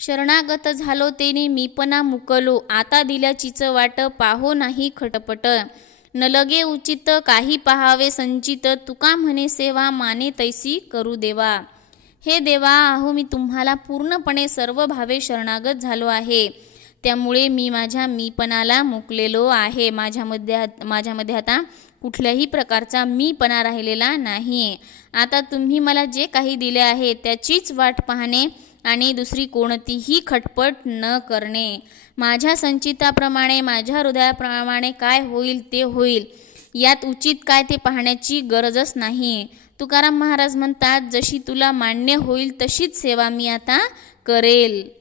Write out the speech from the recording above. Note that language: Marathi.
शरणागत झालो तेने मीपणा मुकलो. आता दिल्याचीच वाट पाहो नाही खटपट. न लगे उचित काही पहावे संचित. तुका म्हणे सेवा माने तैसी करू देवा. हे देवा अहो मी तुम्हाला पूर्णपणे सर्व भावे शरणागत झालो आहे. त्यामुळे मी माझ्या मीपणाला मुकलेलो आहे. माझ्यामध्ये माझ्यामध्ये आता कुठल्याही प्रकारचा मीपणा राहिलेला नाही आता तुम्ही मला जे काही दिले आहे त्याचीच वाट पाहणे आणि दुसरी कोणतीही खटपट न करणे. माझ्या संचिताप्रमाणे माझ्या हृदयाप्रमाणे काय होईल ते होईल. यात उचित काय ते पाहण्याची गरजच नाही. तुकाराम महाराज म्हणतात जशी तुला मान्य होईल तशीच सेवा मी आता करेल.